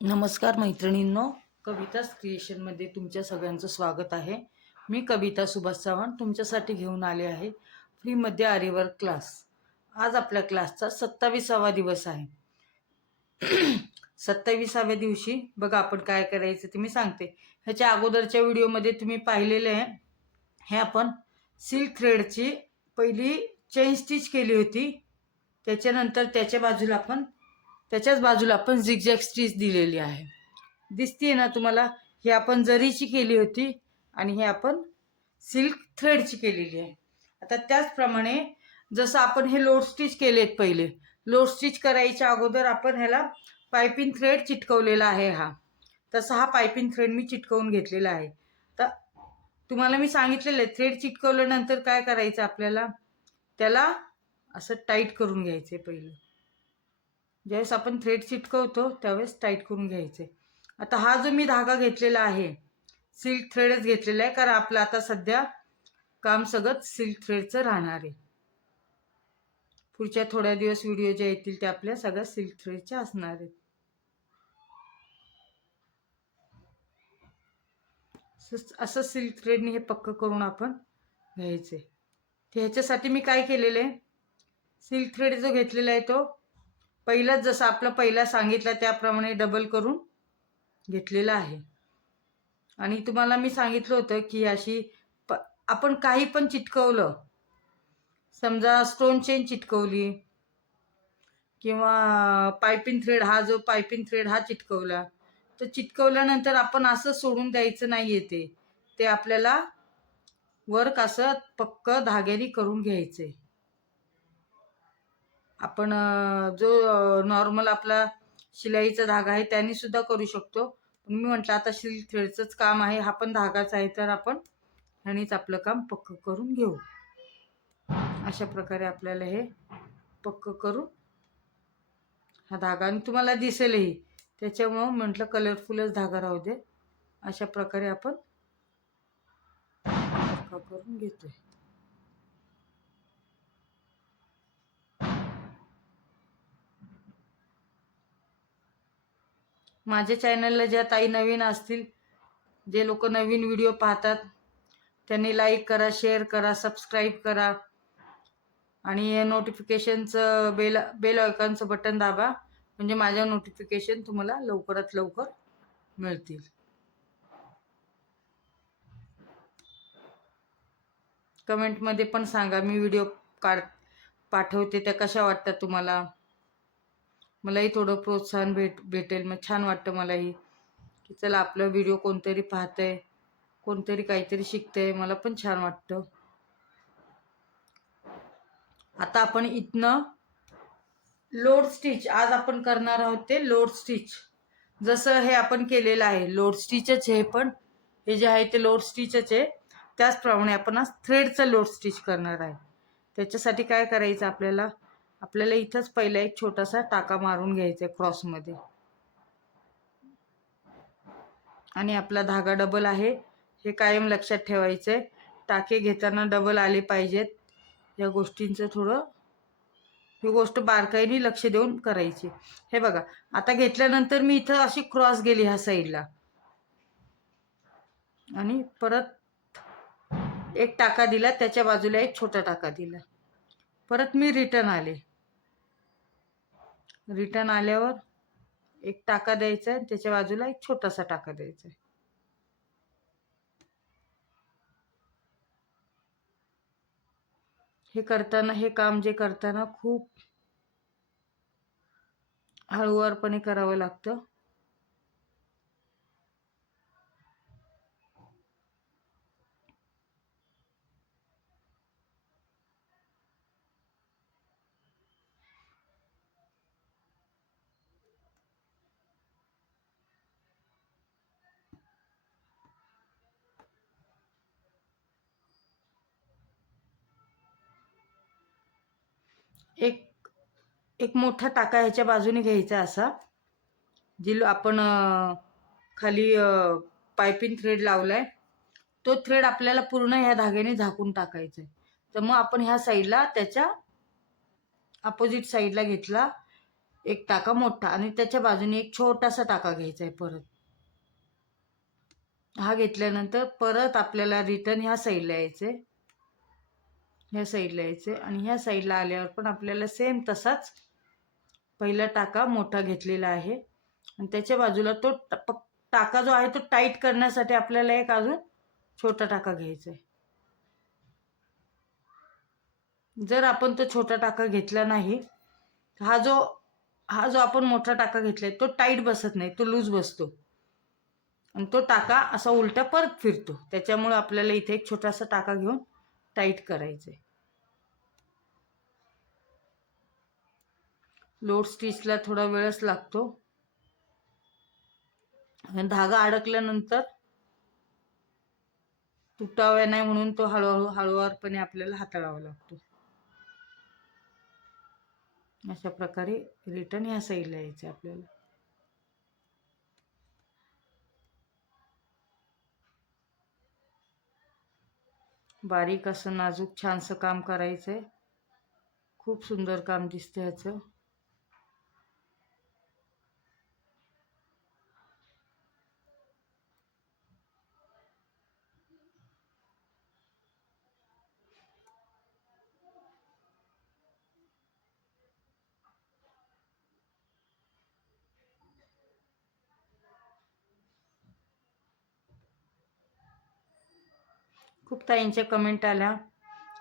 नमस्कार मैत्रिणींनो, कविताच क्रिएशनमध्ये तुमच्या सगळ्यांचं स्वागत आहे. मी कविता सुभाष चव्हाण तुमच्यासाठी घेऊन आले आहे फ्रीमध्ये आरीवर्क क्लास. आज आपल्या क्लासचा 27वा दिवस आहे. 27व्या दिवशी बघा आपण काय करायचं ते मी सांगते. ह्याच्या अगोदरच्या व्हिडिओमध्ये तुम्ही पाहिलेले आहे. हे आपण सिल्क थ्रेडची पहिली चेन स्टिच केली होती. त्याच्यानंतर त्याच्याच बाजूला आपण झिगझॅग स्टिच दिलेली आहे. दिसते ना तुम्हाला? हे आपण जरीची केली होती आणि हे आपण सिल्क थ्रेडची केलेली आहे. आता त्याचप्रमाणे जसं आपण हे लोड स्टिच केलेत, पहिले लोड स्टिच करायच्या अगोदर आपण ह्याला पायपिंग थ्रेड चिटकवलेला आहे. तसा हा पायपिंग थ्रेड मी चिटकवून घेतलेला आहे. तर तुम्हाला मी सांगितलेलं आहे, थ्रेड चिटकवल्यानंतर काय करायचं, आपल्याला त्याला असं टाईट करून घ्यायचे. पहिले ज्यावेळेस आपण थ्रेड चिटकवतो त्यावेळेस टाईट करून घ्यायचे. आता हा जो मी धागा घेतलेला आहे सिल्क थ्रेडच घेतलेला आहे, कारण आपलं आता सध्या काम सगळं सिल्क थ्रेडचं राहणार आहे. पुढच्या थोड्या दिवस व्हिडिओ ज्या येतील त्या आपल्या सगळ्या सिल्क थ्रेडच्या असणार आहेत. असं सिल्क थ्रेडने हे पक्क करून आपण घ्यायचे. ह्याच्यासाठी मी काय केलेलं आहे, सिल्क थ्रेड जो घेतलेला आहे तो पहिलाच जसं आपलं पहिला सांगितलं त्याप्रमाणे डबल करून घेतलेला आहे. आणि तुम्हाला मी सांगितलं होतं की अशी आपण काही पण चिटकवलं, समजा स्टोन चेन चिटकवली किंवा पायपिंग थ्रेड, हा जो पायपिंग थ्रेड हा चिटकवला, तर चिटकवल्यानंतर आपण असं सोडून द्यायचं नाही. ते आपल्याला वर्क असं पक्क धाग्याने करून घ्यायचे. आपण जो नॉर्मल आपला शिलाईचा धागा आहे त्याने सुद्धा करू शकतो. पण मी म्हटलं आता सिल्क थ्रेडचंच काम आहे, हा पण धागाच आहे, तर आपण ह्यानेच आपलं काम पक्क करून घेऊ. अशा प्रकारे आपल्याला हे पक्क करून हा धागा, आणि तुम्हाला दिसेलही, त्याच्यामुळं म्हटलं कलरफुलच धागा राहू दे. अशा प्रकारे आपण पक्का करून घेतोय. माझ्या चॅनलला ज्या ताई नवीन असतील, जे लोक नवीन व्हिडिओ पाहतात, त्यांनी लाईक करा, शेअर करा, सबस्क्राईब करा आणि नोटिफिकेशनचं बेल आयकॉनचं बटन दाबा, म्हणजे माझ्या नोटिफिकेशन तुम्हाला लवकरात लवकर मिळतील. कमेंटमध्ये पण सांगा, मी व्हिडिओ पाठवते त्या कशा वाटतात तुम्हाला. मलाही थोडं प्रोत्साहन भेटेल. मग छान वाटतं मलाही की चला आपलं व्हिडिओ कोणतरी पाहतंय, कोणतरी काहीतरी शिकतंय, मला पण छान वाटतं. आता आपण इथनं लोड स्टिच आज आपण करणार आहोत. ते लोड स्टिच जसं हे आपण केलेलं आहे, लोड स्टिचच हे, पण हे जे आहे ते लोड स्टिचच आहे. त्याचप्रमाणे आपण आज थ्रेडचं लोड स्टिच करणार आहे. त्याच्यासाठी काय करायचं, आपल्याला इथंच पहिला एक छोटासा टाका मारून घ्यायचा आहे क्रॉसमध्ये, आणि आपला धागा डबल आहे हे कायम लक्षात ठेवायचं आहे. टाके घेताना डबल आले पाहिजेत. या गोष्टींचं थोडं, ही गोष्ट बारकाईने लक्ष देऊन करायची. हे बघा, आता घेतल्यानंतर मी इथं अशी क्रॉस गेली ह्या साईडला, आणि परत एक टाका दिला, त्याच्या बाजूला एक छोटा टाका दिला, परत मी रिटर्न आल्यावर एक टाका द्यायचा आहे, त्याच्या बाजूला एक छोटासा टाका द्यायचा आहे. हे काम जे करताना खूप हळूवारपणे करावं लागतं. एक मोठा टाका ह्याच्या बाजूने घ्यायचा असा, जी आपण खाली पायपिंग थ्रेड लावलाय तो थ्रेड आपल्याला पूर्ण ह्या धाग्याने झाकून टाकायचा आहे. तर मग आपण ह्या साईडला, त्याच्या अपोजिट साईडला घेतला एक टाका मोठा आणि त्याच्या बाजूने एक छोटासा टाका घ्यायचा आहे परत. हा घेतल्यानंतर परत आपल्याला रिटर्न ह्या साईडला यायचे, ह्या साईडला यायचे आणि ह्या साईडला आल्यावर पण आपल्याला सेम तसाच पहिला टाका मोठा घेतलेला आहे आणि त्याच्या बाजूला तो टाका जो आहे तो टाईट करण्यासाठी आपल्याला एक अजून छोटा टाका घ्यायचा आहे. जर आपण तो छोटा टाका घेतला नाही, हा जो आपण मोठा टाका घेतलाय तो टाईट बसत नाही, तो लूज बसतो आणि तो टाका असा उलटा परत फिरतो. त्याच्यामुळे आपल्याला इथे एक छोटासा टाका घेऊन टाईट करायचं आहे. लोड स्टिचला थोडा वेळच लागतो. धागा अडकल्यानंतर तुटावा नाही म्हणून तो हळूवारपणे आपल्याला हाताळावा लागतो. अशा प्रकारे रिटर्न ह्या साईडला यायचं आपल्याला. बारीक असं नाजूक छानसं काम करायचंय. खूप सुंदर काम दिसतं ह्याचं. खूप ताईंच्या कमेंट आल्या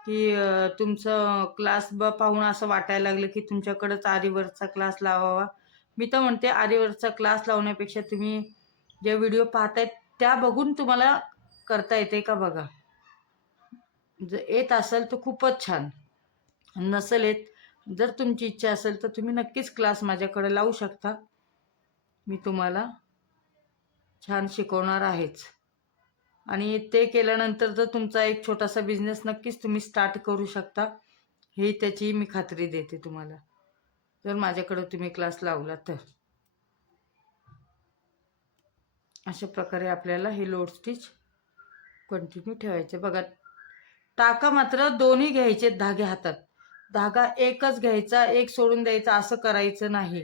की तुमचं क्लास पाहून असं वाटायला लागलं की तुमच्याकडंच आरीवर्कचा क्लास लावावा. मी तर म्हणते आरीवर्कचा क्लास लावण्यापेक्षा तुम्ही जे व्हिडिओ पाहतायत त्या बघून तुम्हाला करता येते का बघा. जर येत असेल तर खूपच छान, नसेल येत, जर तुमची इच्छा असेल तर तुम्ही नक्कीच क्लास माझ्याकडे लावू शकता. मी तुम्हाला छान शिकवणार आहेच आणि ते केल्यानंतर तर तुमचा एक छोटासा बिझनेस नक्कीच तुम्ही स्टार्ट करू शकता, हे त्याची मी खात्री देते तुम्हाला, जर माझ्याकडे तुम्ही क्लास लावला तर. अशा प्रकारे आपल्याला हे लोड स्टिच कंटिन्यू ठेवायचे. बघा, टाका मात्र दोन्ही घ्यायचे धागे हातात. धागा एकच घ्यायचा, एक सोडून द्यायचा असं करायचं नाही.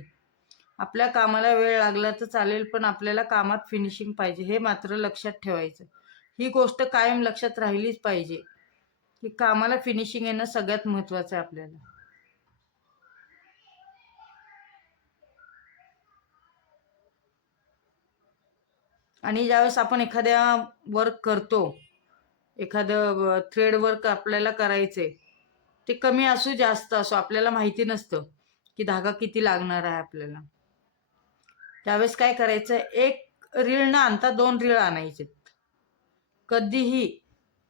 आपल्या कामाला वेळ लागला तर चालेल, पण आपल्याला कामात फिनिशिंग पाहिजे, हे मात्र लक्षात ठेवायचं. ही गोष्ट कायम लक्षात राहिलीच पाहिजे की कामाला फिनिशिंग येणं सगळ्यात महत्त्वाचं आहे आपल्याला. आणि ज्यावेळेस आपण एखाद्या वर्क करतो, एखादं थ्रेड वर्क आपल्याला करायचंय, ते कमी असो जास्त असो आपल्याला माहिती नसतं की धागा किती लागणार आहे आपल्याला. त्यावेळेस काय करायचं, एक रीळ न आणता 2 रीळ आणायचे. कधीही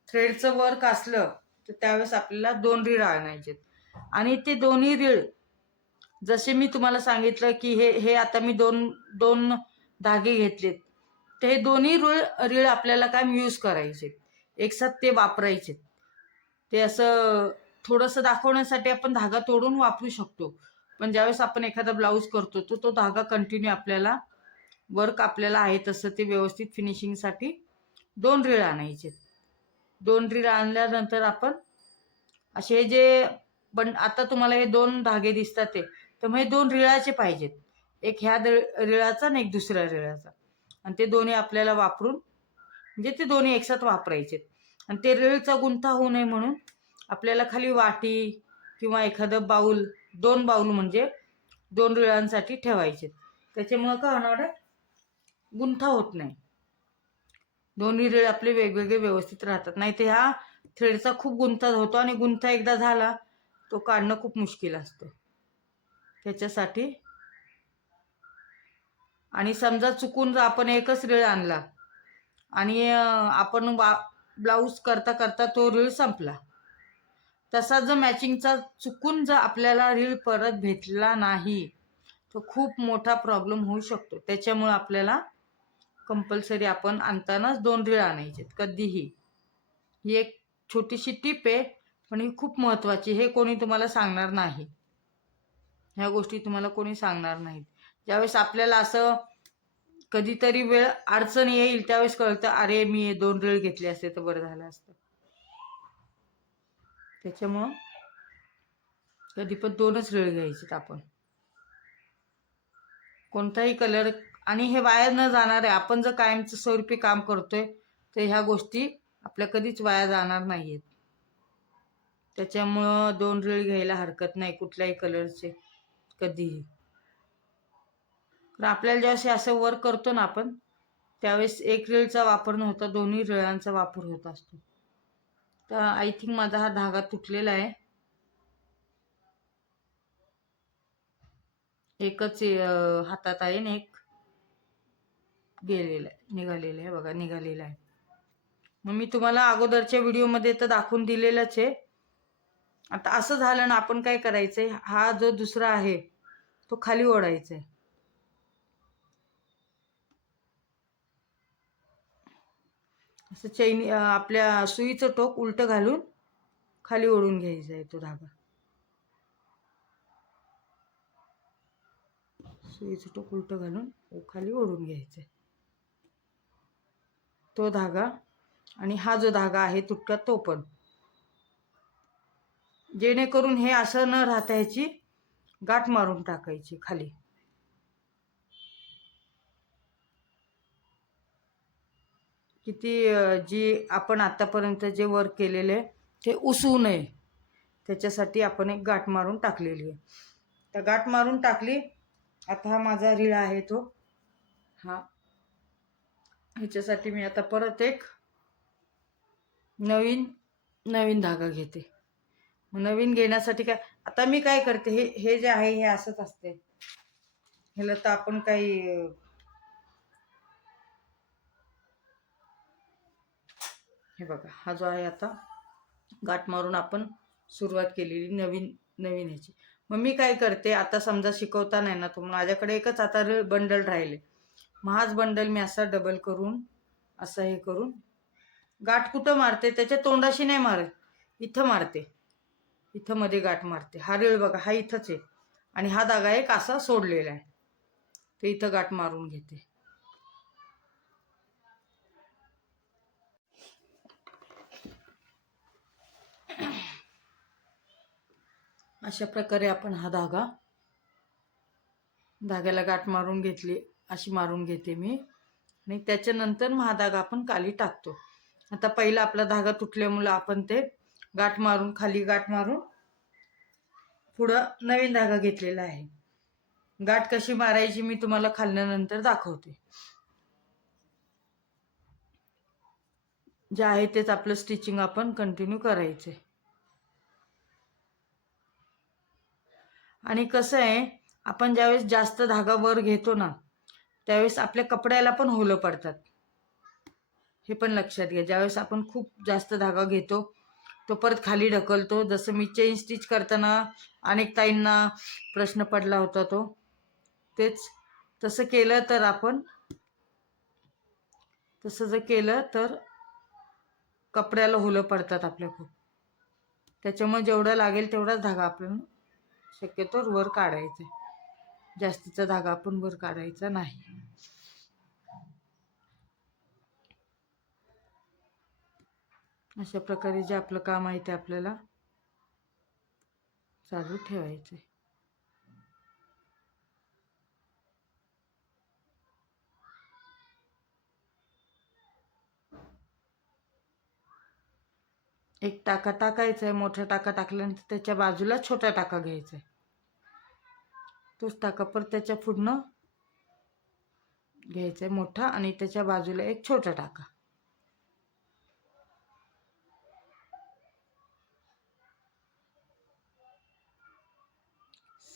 थ्रेडचं वर्क असलं तर त्यावेळेस आपल्याला 2 रीळ आणायचे आणि ते दोन्ही रीळ जसे मी तुम्हाला सांगितलं की हे आता मी दोन धागे घेतलेत, ते दोन्ही रीळ आपल्याला काय यूज करायचे, एकसाथ ते वापरायचे. ते असं थोडंसं दाखवण्यासाठी आपण धागा तोडून वापरू शकतो, पण ज्यावेळेस आपण एखादा ब्लाऊज करतो तर तो धागा कंटिन्यू आपल्याला वर्क आपल्याला आहे तसं ते व्यवस्थित फिनिशिंगसाठी 2 रीळ आणायचे. 2 रीळ आणल्यानंतर आपण असे जे पण आता तुम्हाला हे 2 धागे दिसतात ते, तर मग हे 2 रिळाचे पाहिजेत. एक ह्या रिळाचा आणि एक दुसऱ्या रिळाचा, आणि ते दोन्ही आपल्याला वापरून म्हणजे ते दोन्ही एकसाथ वापरायचे. आणि ते रिळचा गुंता होऊ नये म्हणून आपल्याला खाली वाटी किंवा एखादं बाऊल, 2 बाऊल म्हणजे 2 रिळांसाठी ठेवायचे. त्याच्यामुळं काय होणार आहे, गुंता होत नाही. दोन्ही रीळ आपले वेगवेगळे व्यवस्थित राहतात. नाही तर ह्या थ्रेडचा खूप गुंता होतो आणि गुंता एकदा झाला तो काढणं खूप मुश्किल असतं. त्याच्यासाठी आणि समजा चुकून आपण एकच रीळ आणला आणि आपण ब्लाऊज करता करता तो रीळ संपला, तसा जर मॅचिंगचा चुकून जर आपल्याला रीळ परत भेटला नाही तर खूप मोठा प्रॉब्लेम होऊ शकतो. त्याच्यामुळे आपल्याला कंपल्सरी आपण आणतानाच 2 रीळ आणायचे कधीही. ही एक छोटीशी टिप आहे, पण ही खूप महत्त्वाची, हे कोणी तुम्हाला सांगणार नाही. ह्या गोष्टी तुम्हाला कोणी सांगणार नाहीत. ज्यावेळेस आपल्याला असं कधीतरी वेळ अडचण येईल त्यावेळेस कळतं, अरे मी हे 2 रीळ घेतले असते तर बरं झालं असतं. त्याच्यामुळं कधी पण 2च रीळ घ्यायचे आपण. कोणताही कलर, आणि हे वाया न जाणार आहे. आपण जर कायमचं स्वरूपी काम करतोय तर ह्या गोष्टी आपल्या कधीच वाया जाणार नाहीयेत. त्याच्यामुळं 2 रीळ घ्यायला हरकत नाही कुठल्याही कलरचे कधीही. तर आपल्याला जेव्हा असं वर्क करतो ना आपण, त्यावेळेस एक रीळचा वापर न होता दोन्ही रीळांचा वापर होत असतो. तर आय थिंक माझा हा धागा तुटलेला आहे. एकच हातात आहे आणि एक गेलेला आहे, निघालेला आहे बघा, निघालेला आहे. मग मी तुम्हाला अगोदरच्या व्हिडिओमध्ये तर दाखवून दिलेलंच आहे. आता असं झालं ना, आपण काय करायचंय, हा जो दुसरा आहे तो खाली ओढायचा आहे. असं चैनी आपल्या सुईचं टोक उलटं घालून खाली ओढून घ्यायचा आहे तो धागा. सुईचं टोक उलटं घालून खाली ओढून घ्यायचं आहे तो धागा. आणि हा जो धागा आहे तुटका तो पण, जेणेकरून हे असं न राहता ह्याची गाठ मारून टाकायची खाली. किती जी आपण आतापर्यंत जे वर्क केलेले ते उसवू नये त्याच्यासाठी आपण एक गाठ मारून टाकलेली आहे. तर गाठ मारून टाकली. आता हा माझा रीळ आहे तो, हा ह्याच्यासाठी मी आता परत एक नवीन धागा घेते. नवीन घेण्यासाठी काय, आता मी काय करते, हे जे आहे हे असंच असते. ह्याला तर आपण काही हे बघा, हा जो आहे आता गाठ मारून आपण सुरुवात केलेली नवीन ह्याची. मग मी काय करते, आता समजा शिकवता नाही ना तुम्हाला, माझ्याकडे एकच आता बंडल राहिले, मग हाच बंडल मी असा डबल करून असं हे करून गाठ कुठं मारते, त्याच्या तोंडाशी नाही मारत, इथं मारते, इथं मध्ये गाठ मारते. हा रीळ बघा, हा इथंच आहे आणि हा धागा एक असा सोडलेला आहे, ते इथं गाठ मारून घेते. अशा प्रकारे आपण हा धाग्याला गाठ मारून घेतली, अशी मारून घेते मी. आणि त्याच्यानंतर मग हा धागा आपण खाली टाकतो. आता पहिला आपला धागा तुटल्यामुळे आपण ते गाठ मारून, खाली गाठ मारून पुढं नवीन धागा घेतलेला आहे. गाठ कशी मारायची मी तुम्हाला खाल्ल्यानंतर दाखवते. जे आहे तेच आपलं स्टिचिंग आपण कंटिन्यू करायचंय. आणि कसं आहे, आपण ज्यावेळेस जास्त धागा वर घेतो ना, त्यावेळेस आपल्या कपड्याला पण होलं पडतात. हे पण लक्षात घ्या. ज्यावेळेस आपण खूप जास्त धागा घेतो तो परत खाली ढकलतो. जसं मी चेन स्टिच करताना अनेक ताईंना प्रश्न पडला होता तो, तेच तसं केलं तर आपण, तसं जर केलं तर कपड्याला होलं पडतात आपल्या खूप. त्याच्यामुळे जेवढा लागेल तेवढाच धागा आपण शक्यतो वर काढायचा, जास्तीचा धागा आपण वर काढायचा नाही. अशा प्रकारे जे आपलं काम आहे ते आपल्याला चालू ठेवायचं. एक टाका टाकायचा आहे, मोठा टाका टाकल्यानंतर त्याच्या बाजूला छोटा टाका घ्यायचा आहे, तोच टाका परत त्याच्या पुढनं घ्यायचा आहे मोठा, आणि त्याच्या बाजूला एक छोटा टाका.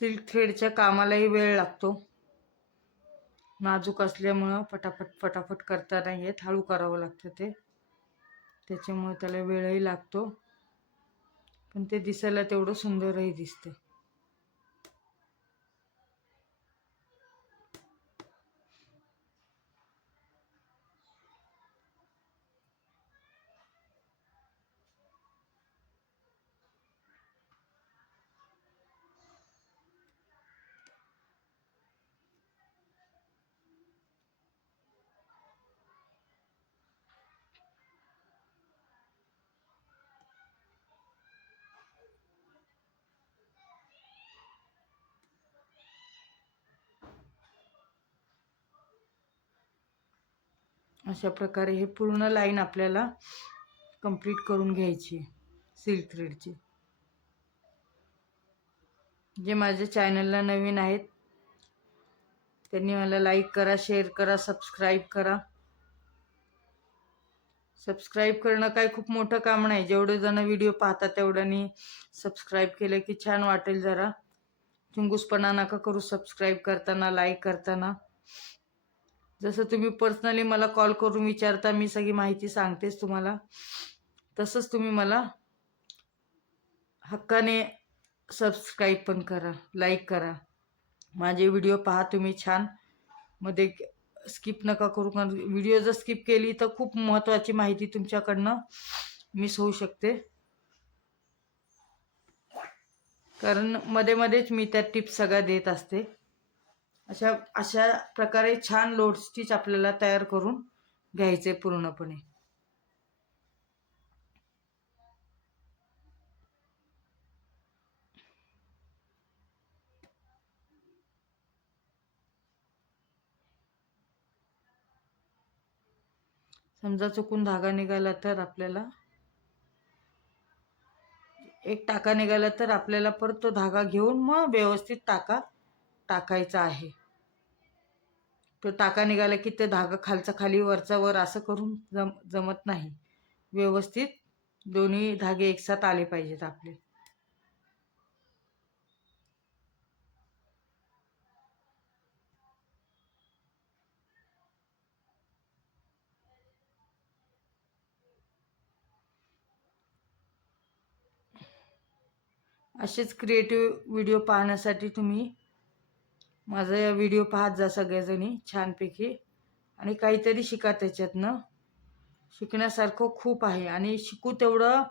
सिल्क थ्रेडच्या कामालाही वेळ लागतो, नाजूक असल्यामुळं फटाफट करता नाही येत, हळू करावं लागतं ते, त्याच्यामुळे त्याला वेळही लागतो, पण ते दिसायला तेवढं सुंदरही दिसतं. अशा प्रकारे हे पूर्ण लाईन आपल्याला कंप्लीट करून घ्यायची सिल्क थ्रेडची. जे माझ्या चॅनलला नवीन आहेत त्यांनी मला लाईक करा, शेअर करा, सबस्क्राईब करा. सबस्क्राईब करणं काही खूप मोठं काम नाही. जेवढे जण व्हिडिओ पाहतात तेवढ्यांनी सबस्क्राईब केलं की छान वाटेल. जरा चुंगूसपणा नका करू सबस्क्राईब करताना, लाईक करताना. जसं तुम्ही पर्सनली मला कॉल करून विचारता, मी सगळी माहिती सांगतेच तुम्हाला, तसंच तुम्ही मला हक्काने सबस्क्राईब पण करा, लाईक करा. माझे व्हिडिओ पहा तुम्ही छान. मध्ये स्किप नका करू, कारण व्हिडिओ जर स्किप केली तर खूप महत्त्वाची माहिती तुमच्याकडनं मिस होऊ शकते. कारण मध्ये मध्येच मी त्या टिप्स सगळ्या देत असते. अशा अशा प्रकारे छान लोड स्टिच आपल्याला तयार करून घ्यायचे पूर्णपणे. समजा चुकून धागा निघाला तर आपल्याला एक टाका निघाला तर आपल्याला परत तो धागा घेऊन मग व्यवस्थित टाका टाकायचा आहे. तो टाका निघाला की ते धागा खालचा खाली वरचा वर असं करून जमत नाही. व्यवस्थित दोन्ही धागे एकसाथ आले पाहिजेत आपले. असेच क्रिएटिव्ह व्हिडिओ पाहण्यासाठी तुम्ही माझा व्हिडिओ पाहत जा सगळ्याजणी छानपैकी, आणि काहीतरी शिका त्याच्यातनं. शिकण्यासारखं खूप आहे आणि शिकू तेवढं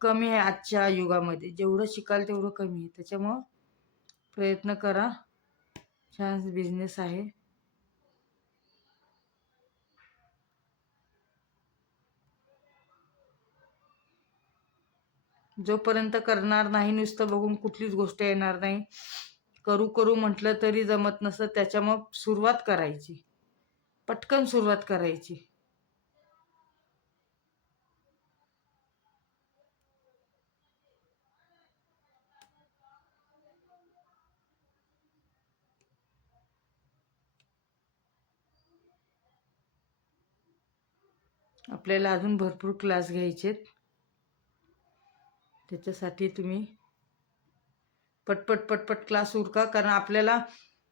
कमी आहे आजच्या युगामध्ये. जेवढं शिकाल तेवढं कमी आहे. त्याच्यामुळं प्रयत्न करा. छान बिझनेस आहे. जोपर्यंत करणार नाही, नुसतं बघून कुठलीच गोष्ट येणार नाही. करू करू म्हटलं तरी जमत नसतं. त्याच्यामुळं सुरुवात करायची, पटकन सुरुवात करायची. आपल्याला अजून भरपूर क्लास घ्यायचेत. त्याच्यासाठी तुम्ही पटपट पटपट क्लास उरका. कारण आपल्याला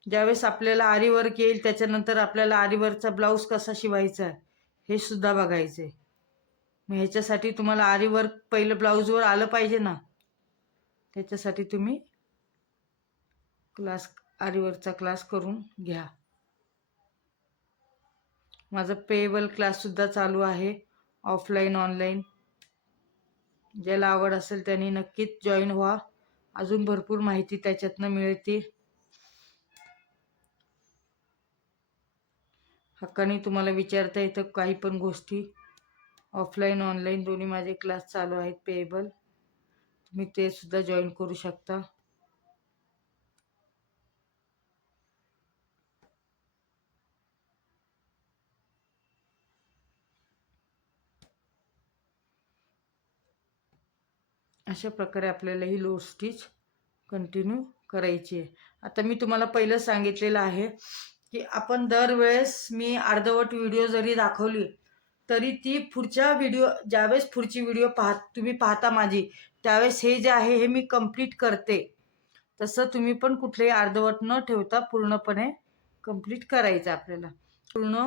ज्यावेळेस आपल्याला आरीवर्क येईल त्याच्यानंतर आपल्याला आरीवर्कचा ब्लाऊज कसा शिवायचा हे सुद्धा बघायचं आहे. मग ह्याच्यासाठी तुम्हाला आरीवर्क पहिलं ब्लाऊजवर आलं पाहिजे ना. त्याच्यासाठी तुम्ही आरीवर्कचा क्लास करून घ्या. माझा पेएबल क्लाससुद्धा चालू आहे, ऑफलाईन ऑनलाईन. ज्याला आवड असेल त्यांनी नक्कीच जॉईन व्हा. अजून भरपूर माहिती त्याच्यातनं मिळते. हक्काने तुम्हाला विचारता येतं काही पण गोष्टी. ऑफलाईन ऑनलाईन दोन्ही माझे क्लास चालू आहेत पेएबल. तुम्ही ते सुद्धा जॉईन करू शकता. अशा प्रकारे आपल्याला ही लोड स्टिच कंटिन्यू करायची आहे. आता मी तुम्हाला पहिलं सांगितलेलं आहे की आपण दरवेळेस मी अर्धवट व्हिडिओ जरी दाखवली तरी ती पुढच्या व्हिडिओ ज्यावेळेस पुढची व्हिडिओ तुम्ही पाहता माझी, त्यावेळेस हे जे आहे हे मी कंप्लीट करते. तसं तुम्ही पण कुठलेही अर्धवट न ठेवता पूर्णपणे कंप्लीट करायचं आपल्याला. पूर्ण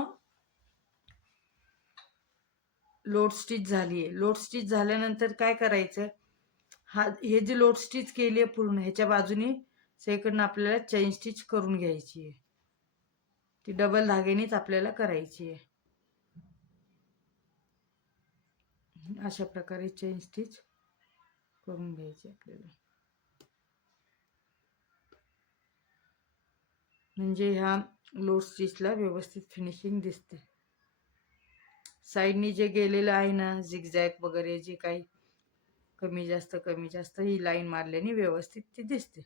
लोड स्टिच झाली आहे. लोड स्टिच झाल्यानंतर काय करायचं, हे जी लोड स्टिच केली आहे पूर्ण ह्याच्या बाजूनी सेकडनं आपल्याला चेन स्टिच करून घ्यायची आहे. ती डबल धाग्यानेच आपल्याला करायची आहे. अशा प्रकारे चेन स्टिच करून घ्यायची आपल्याला, म्हणजे ह्या लोड स्टिचला व्यवस्थित फिनिशिंग दिसते. साईडनी जे गेलेलं आहे ना झिगझॅग वगैरे जे काही कमी जास्त ही लाईन मारल्याने व्यवस्थित ती दिसते.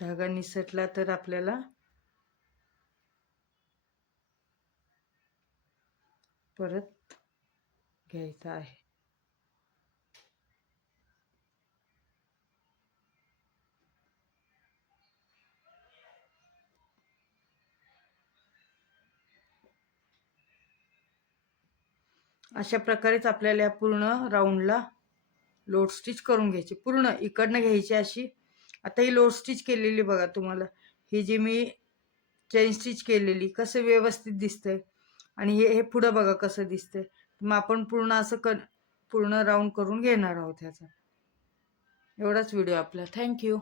धागा निसटला तर आपल्याला परत घ्यायचा आहे. अशा प्रकारेच आपल्याला या पूर्ण राऊंडला लोड स्टिच करून घ्यायची. पूर्ण इकडनं घ्यायची अशी. आता ही लोड स्टिच केलेली बघा तुम्हाला, ही जी मी चेन स्टिच केलेली कसं व्यवस्थित दिसतंय आणि हे पुढं बघा कसं दिसतंय. मग आपण पूर्ण असं पूर्ण राऊंड करून घेणार आहोत ह्याचा. एवढाच व्हिडिओ आपला. थँक्यू.